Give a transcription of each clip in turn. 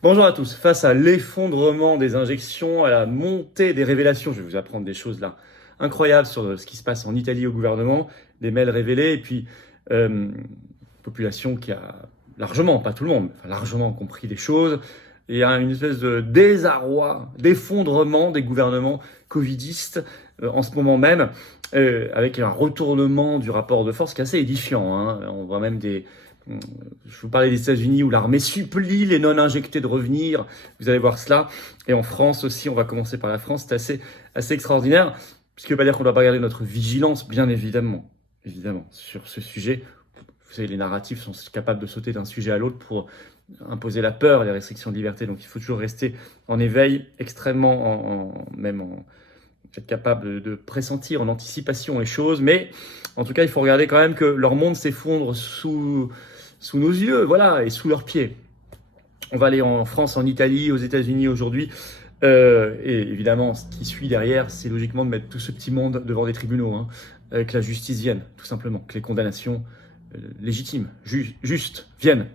Bonjour à tous. Face à l'effondrement des injections, à la montée des révélations, je vais vous apprendre des choses là incroyables sur ce qui se passe en Italie au gouvernement, des mails révélés, et puis population qui a largement, pas tout le monde, enfin, largement compris des choses. Il y a une espèce de désarroi, d'effondrement des gouvernements covidistes en ce moment même, avec un retournement du rapport de force qui est assez édifiant. On voit même je vous parlais des États-Unis où l'armée supplie les non-injectés de revenir. Vous allez voir cela. Et en France aussi, on va commencer par la France. C'est assez extraordinaire. Ce qui ne veut pas dire qu'on ne doit pas garder notre vigilance, bien évidemment, sur ce sujet. Vous savez, les narratifs sont capables de sauter d'un sujet à l'autre pour imposer la peur et les restrictions de liberté. Donc il faut toujours rester en éveil, extrêmement, être capable de pressentir en anticipation les choses. Mais en tout cas, il faut regarder quand même que leur monde s'effondre sous nos yeux, voilà, et sous leurs pieds. On va aller en France, en Italie, aux États-Unis aujourd'hui. Et évidemment, ce qui suit derrière, c'est logiquement de mettre tout ce petit monde devant des tribunaux, que la justice vienne, tout simplement, que les condamnations légitimes, justes, viennent.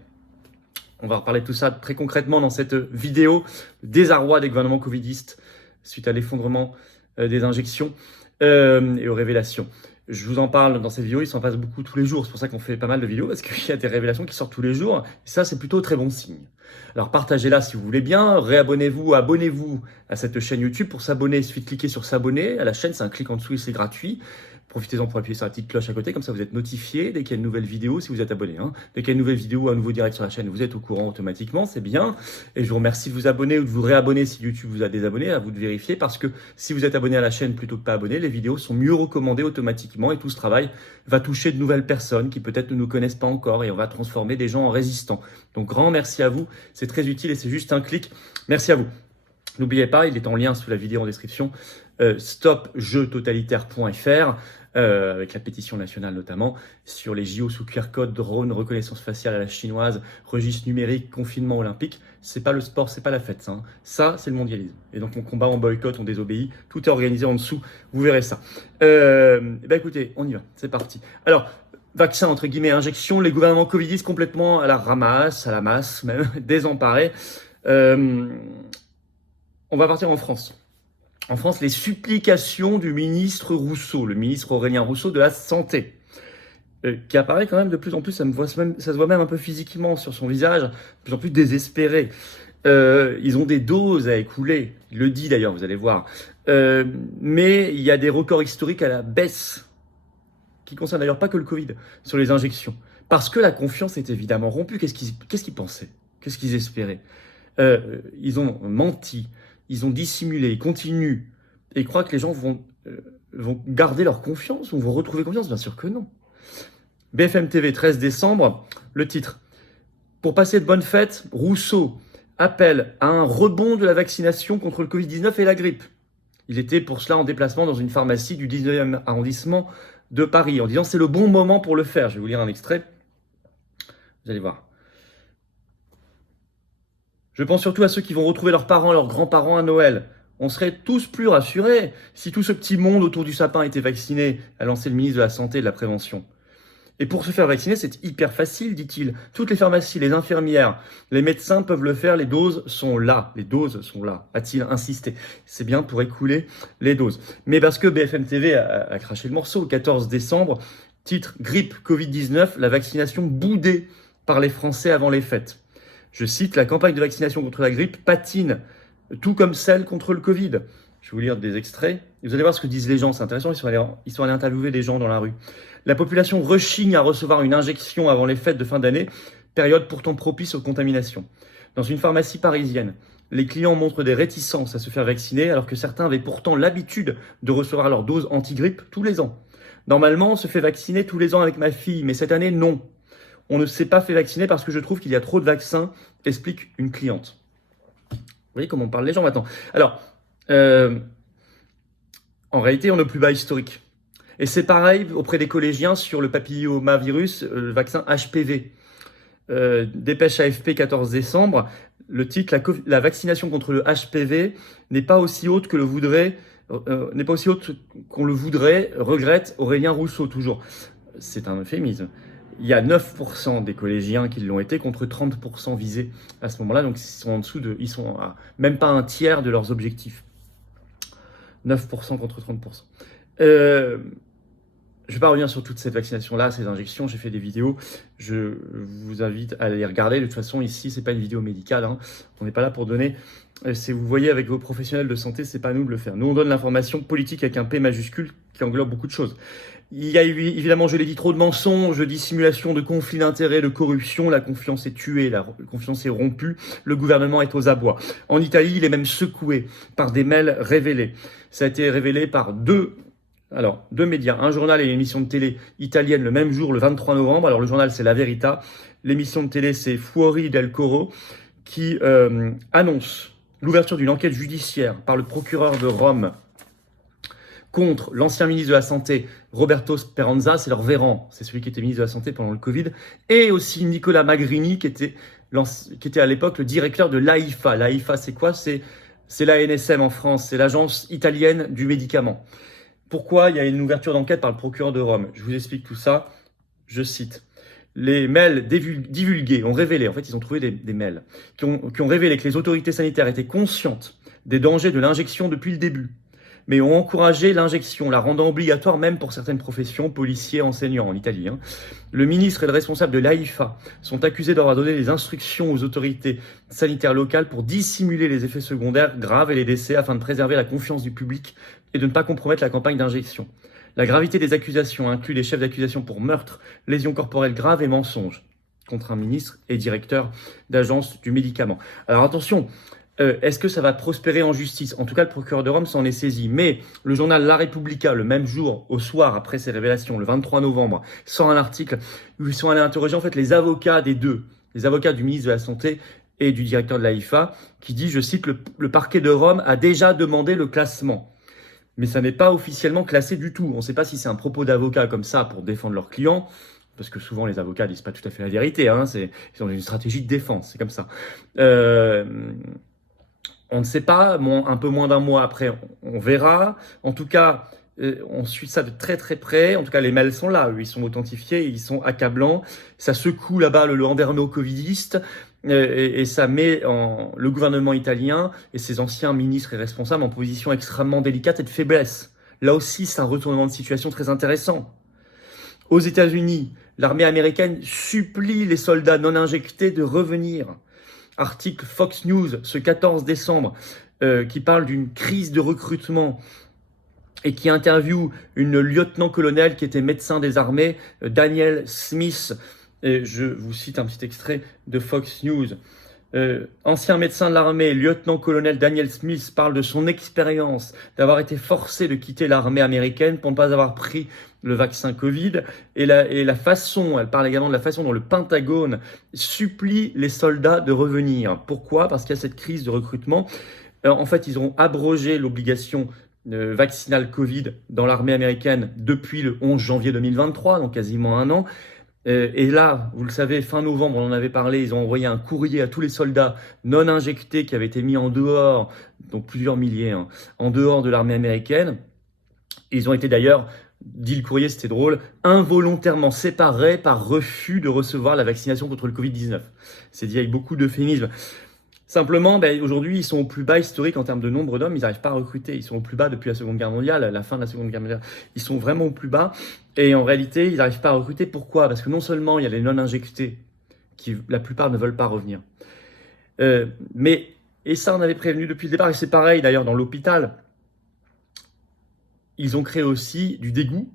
On va reparler de tout ça très concrètement dans cette vidéo. Le désarroi des gouvernements covidistes suite à l'effondrement des injections et aux révélations. Je vous en parle dans cette vidéo, il s'en passe beaucoup tous les jours. C'est pour ça qu'on fait pas mal de vidéos, parce qu'il y a des révélations qui sortent tous les jours. Et ça, c'est plutôt très bon signe. Alors partagez-la si vous voulez bien, réabonnez-vous, abonnez-vous à cette chaîne YouTube. Pour s'abonner, il suffit de cliquer sur s'abonner à la chaîne, c'est un clic en dessous et c'est gratuit. Profitez-en pour appuyer sur la petite cloche à côté, comme ça vous êtes notifié dès qu'il y a une nouvelle vidéo, si vous êtes abonné. Dès qu'il y a une nouvelle vidéo, un nouveau direct sur la chaîne, vous êtes au courant automatiquement, c'est bien. Et je vous remercie de vous abonner ou de vous réabonner si YouTube vous a désabonné, à vous de vérifier, parce que si vous êtes abonné à la chaîne plutôt que pas abonné, les vidéos sont mieux recommandées automatiquement et tout ce travail va toucher de nouvelles personnes qui peut-être ne nous connaissent pas encore et on va transformer des gens en résistants. Donc grand merci à vous, c'est très utile et c'est juste un clic. Merci à vous. N'oubliez pas, il est en lien sous la vidéo en description, stopjeutotalitaire.fr, avec la pétition nationale notamment, sur les JO sous QR code, drone, reconnaissance faciale à la chinoise, registre numérique, confinement olympique. C'est pas le sport, c'est pas la fête, ça. Ça, c'est le mondialisme. Et donc on combat, on boycotte, on désobéit, tout est organisé en dessous, vous verrez ça. Écoutez, on y va, c'est parti. Alors, vaccin, entre guillemets, injection, les gouvernements covidistes complètement à la ramasse, à la masse même, désemparés. On va partir en France. En France, les supplications du ministre Rousseau, le ministre Aurélien Rousseau de la Santé, qui apparaît quand même de plus en plus, ça se voit même un peu physiquement sur son visage, de plus en plus désespéré. Ils ont des doses à écouler, il le dit d'ailleurs, vous allez voir. Mais il y a des records historiques à la baisse, qui ne concernent d'ailleurs pas que le Covid, sur les injections. Parce que la confiance est évidemment rompue. Qu'est-ce qu'ils pensaient? Qu'est-ce qu'ils espéraient? Ils ont menti. Ils ont dissimulé, ils continuent, et ils croient que les gens vont garder leur confiance, ou vont retrouver confiance. Bien sûr que non. BFM TV, 13 décembre, le titre. Pour passer de bonnes fêtes, Rousseau appelle à un rebond de la vaccination contre le Covid-19 et la grippe. Il était pour cela en déplacement dans une pharmacie du 19e arrondissement de Paris, en disant c'est le bon moment pour le faire. Je vais vous lire un extrait. Vous allez voir. Je pense surtout à ceux qui vont retrouver leurs parents, leurs grands-parents à Noël. On serait tous plus rassurés si tout ce petit monde autour du sapin était vacciné, a lancé le ministre de la Santé et de la Prévention. Et pour se faire vacciner, c'est hyper facile, dit-il. Toutes les pharmacies, les infirmières, les médecins peuvent le faire, les doses sont là. Les doses sont là, a-t-il insisté. C'est bien pour écouler les doses. Mais parce que BFM TV a craché le morceau, 14 décembre, titre « Grippe Covid-19, la vaccination boudée par les Français avant les fêtes ». Je cite, la campagne de vaccination contre la grippe patine, tout comme celle contre le Covid. Je vais vous lire des extraits. Et vous allez voir ce que disent les gens, c'est intéressant, ils sont allés interviewer des gens dans la rue. La population rechigne à recevoir une injection avant les fêtes de fin d'année, période pourtant propice aux contaminations. Dans une pharmacie parisienne, les clients montrent des réticences à se faire vacciner, alors que certains avaient pourtant l'habitude de recevoir leur dose anti-grippe tous les ans. Normalement, on se fait vacciner tous les ans avec ma fille, mais cette année, non. On ne s'est pas fait vacciner parce que je trouve qu'il y a trop de vaccins, explique une cliente. Vous voyez comment on parle les gens maintenant. Alors, en réalité, on est au plus bas historique. Et c'est pareil auprès des collégiens sur le papillomavirus, le vaccin HPV. Dépêche AFP, 14 décembre, le titre, la vaccination contre le HPV n'est pas aussi haute que n'est pas aussi haute qu'on le voudrait, regrette Aurélien Rousseau, toujours. C'est un euphémisme. il y a 9% des collégiens qui l'ont été contre 30% visés à ce moment-là. Donc, ils sont à même pas un tiers de leurs objectifs. 9% contre 30%. Je ne vais pas revenir sur toute cette vaccination-là, ces injections, j'ai fait des vidéos, je vous invite à les regarder. De toute façon, ici, ce n'est pas une vidéo médicale, hein. On n'est pas là pour donner, si vous voyez avec vos professionnels de santé, ce n'est pas à nous de le faire. Nous, on donne l'information politique avec un P majuscule qui englobe beaucoup de choses. Il y a évidemment, je l'ai dit, trop de mensonges, de dissimulation, de conflits d'intérêts, de corruption, la confiance est tuée, la confiance est rompue, le gouvernement est aux abois. En Italie, il est même secoué par des mails révélés. Ça a été révélé par deux médias, un journal et une émission de télé italienne le même jour, le 23 novembre. Alors le journal, c'est La Verità. L'émission de télé, c'est Fuori del Coro, qui annonce l'ouverture d'une enquête judiciaire par le procureur de Rome contre l'ancien ministre de la Santé, Roberto Speranza, c'est leur Véran, c'est celui qui était ministre de la Santé pendant le Covid, et aussi Nicola Magrini, qui était à l'époque le directeur de l'AIFA. L'AIFA, c'est quoi? C'est l'ANSM en France, c'est l'agence italienne du médicament. Pourquoi il y a une ouverture d'enquête par le procureur de Rome? Je vous explique tout ça. Je cite. Les mails divulgués ont révélé, en fait ils ont trouvé des mails, qui ont révélé que les autorités sanitaires étaient conscientes des dangers de l'injection depuis le début, mais ont encouragé l'injection, la rendant obligatoire même pour certaines professions, policiers, enseignants en Italie. Le ministre et le responsable de l'AIFA sont accusés d'avoir donné des instructions aux autorités sanitaires locales pour dissimuler les effets secondaires graves et les décès afin de préserver la confiance du public et de ne pas compromettre la campagne d'injection. La gravité des accusations inclut les chefs d'accusation pour meurtre, lésions corporelles graves et mensonges contre un ministre et directeur d'agence du médicament. Alors attention, est-ce que ça va prospérer en justice? En tout cas, le procureur de Rome s'en est saisi. Mais le journal La Repubblica, le même jour, au soir, après ces révélations, le 23 novembre, sort un article où ils sont allés interroger en fait les avocats des deux, les avocats du ministre de la Santé et du directeur de l'AIFA, qui dit, je cite, le parquet de Rome a déjà demandé le classement. Mais ça n'est pas officiellement classé du tout. On ne sait pas si c'est un propos d'avocat comme ça pour défendre leurs clients, parce que souvent les avocats disent pas tout à fait la vérité, ils ont une stratégie de défense, c'est comme ça. On ne sait pas, un peu moins d'un mois après, on verra. En tout cas, on suit ça de très très près. En tout cas, les mails sont là, eux, ils sont authentifiés, ils sont accablants. Ça secoue là-bas le landerneau covidiste et ça met le gouvernement italien et ses anciens ministres et responsables en position extrêmement délicate et de faiblesse. Là aussi, c'est un retournement de situation très intéressant. Aux États-Unis, l'armée américaine supplie les soldats non injectés de revenir. Article Fox News ce 14 décembre qui parle d'une crise de recrutement et qui interviewe une lieutenant-colonel qui était médecin des armées, Daniel Smith. Et je vous cite un petit extrait de Fox News. Ancien médecin de l'armée, lieutenant-colonel Daniel Smith parle de son expérience d'avoir été forcé de quitter l'armée américaine pour ne pas avoir pris le vaccin Covid et la façon, elle parle également de la façon dont le Pentagone supplie les soldats de revenir. Pourquoi? Parce qu'il y a cette crise de recrutement. En fait, ils ont abrogé l'obligation vaccinale Covid dans l'armée américaine depuis le 11 janvier 2023, donc quasiment un an. Et là, vous le savez, fin novembre, on en avait parlé, ils ont envoyé un courrier à tous les soldats non injectés qui avaient été mis en dehors, donc plusieurs milliers, en dehors de l'armée américaine. Ils ont été d'ailleurs, dit le courrier, c'était drôle, involontairement séparés par refus de recevoir la vaccination contre le Covid-19. C'est dit avec beaucoup d'euphémisme. Simplement, aujourd'hui, ils sont au plus bas historique en termes de nombre d'hommes. Ils n'arrivent pas à recruter. Ils sont au plus bas depuis la Seconde Guerre mondiale, la fin de la Seconde Guerre mondiale. Ils sont vraiment au plus bas. Et en réalité, ils n'arrivent pas à recruter. Pourquoi? Parce que non seulement il y a les non-injectés, qui la plupart ne veulent pas revenir. Et ça, on avait prévenu depuis le départ. Et c'est pareil d'ailleurs dans l'hôpital. Ils ont créé aussi du dégoût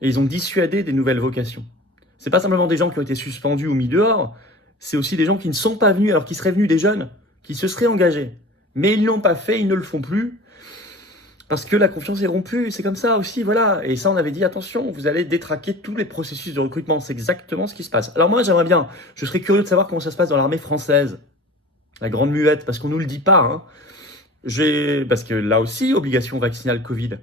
et ils ont dissuadé des nouvelles vocations. C'est pas simplement des gens qui ont été suspendus ou mis dehors. C'est aussi des gens qui ne sont pas venus alors qu'ils seraient venus, des jeunes qui se seraient engagés. Mais ils ne l'ont pas fait, ils ne le font plus, parce que la confiance est rompue, c'est comme ça aussi, voilà. Et ça, on avait dit, attention, vous allez détraquer tous les processus de recrutement, c'est exactement ce qui se passe. Alors moi, j'aimerais bien, je serais curieux de savoir comment ça se passe dans l'armée française, la grande muette, parce qu'on ne nous le dit pas, parce que là aussi, obligation vaccinale Covid.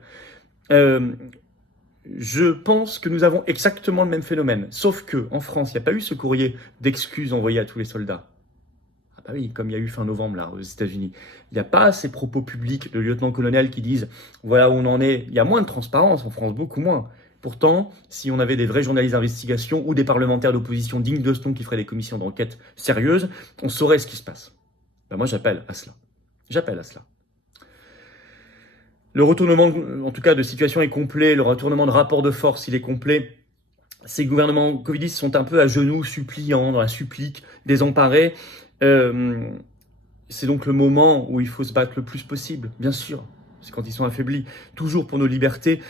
Je pense que nous avons exactement le même phénomène, sauf que en France, il n'y a pas eu ce courrier d'excuses envoyé à tous les soldats. Ah bah oui, comme il y a eu fin novembre là aux États-Unis. Il n'y a pas ces propos publics de lieutenant-colonel qui disent voilà où on en est. Il y a moins de transparence en France, beaucoup moins. Pourtant, si on avait des vrais journalistes d'investigation ou des parlementaires d'opposition dignes de ce nom qui feraient des commissions d'enquête sérieuses, on saurait ce qui se passe. Ben moi, j'appelle à cela. J'appelle à cela. Le retournement, en tout cas, de situation est complet. Le retournement de rapport de force, il est complet. Ces gouvernements covidistes sont un peu à genoux, suppliants, dans la supplique, désemparés. C'est donc le moment où il faut se battre le plus possible, bien sûr. C'est quand ils sont affaiblis, toujours pour nos libertés,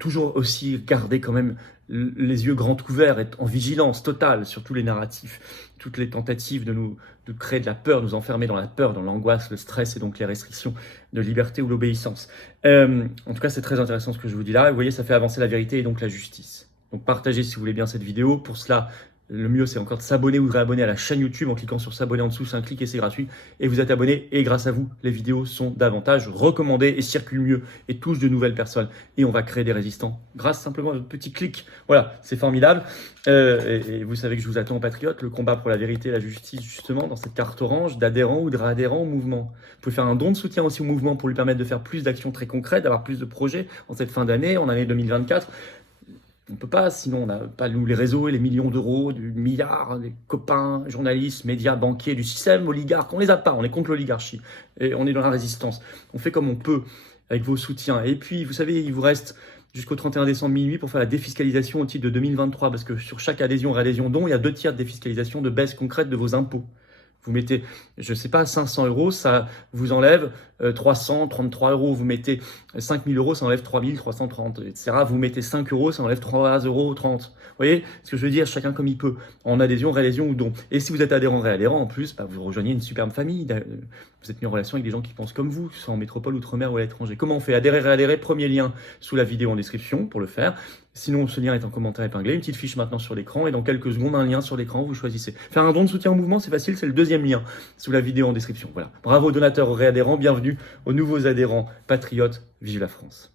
toujours aussi garder quand même les yeux grands ouverts, être en vigilance totale sur tous les narratifs, toutes les tentatives de créer de la peur, nous enfermer dans la peur, dans l'angoisse, le stress et donc les restrictions de liberté ou l'obéissance. En tout cas, c'est très intéressant ce que je vous dis là. Vous voyez, ça fait avancer la vérité et donc la justice. Donc partagez si vous voulez bien cette vidéo. Pour cela, le mieux c'est encore de s'abonner ou de réabonner à la chaîne YouTube en cliquant sur s'abonner en dessous. C'est un clic et c'est gratuit. Et vous êtes abonné et grâce à vous, les vidéos sont davantage recommandées et circulent mieux et touchent de nouvelles personnes. Et on va créer des résistants grâce simplement à votre petit clic. Voilà, c'est formidable. Et vous savez que je vous attends, patriotes. Le combat pour la vérité et la justice, justement, dans cette carte orange d'adhérents ou de réadhérents au mouvement. Vous pouvez faire un don de soutien aussi au mouvement pour lui permettre de faire plus d'actions très concrètes, d'avoir plus de projets en cette fin d'année, en année 2024. On ne peut pas, sinon on n'a pas nous les réseaux et les millions d'euros, du milliard, des copains, journalistes, médias, banquiers, du système, oligarques. On les a pas, on est contre l'oligarchie. Et on est dans la résistance. On fait comme on peut avec vos soutiens. Et puis, vous savez, il vous reste jusqu'au 31 décembre minuit pour faire la défiscalisation au titre de 2023. Parce que sur chaque adhésion, réadhésion, don, il y a 2 tiers de défiscalisation, de baisse concrète de vos impôts. Vous mettez, je ne sais pas, 500 euros, ça vous enlève 333 euros. Vous mettez 5000 euros, ça enlève 3330, etc. Vous mettez 5 euros, ça enlève 3,30 euros. Vous voyez ce que je veux dire? Chacun comme il peut, en adhésion, réadhésion ou don. Et si vous êtes adhérent, réadhérent, en plus, bah, vous rejoignez une superbe famille. Vous êtes mis en relation avec des gens qui pensent comme vous, que ce soit en métropole, outre-mer ou à l'étranger. Comment on fait? Adhérer, réadhérer, premier lien sous la vidéo en description pour le faire. Sinon, ce lien est en commentaire épinglé. Une petite fiche maintenant sur l'écran et dans quelques secondes, un lien sur l'écran, vous choisissez. Faire un don de soutien au mouvement, c'est facile, c'est le 2e lien sous la vidéo en description. Voilà. Bravo donateurs, réadhérents, bienvenue aux nouveaux adhérents patriotes. Vive la France!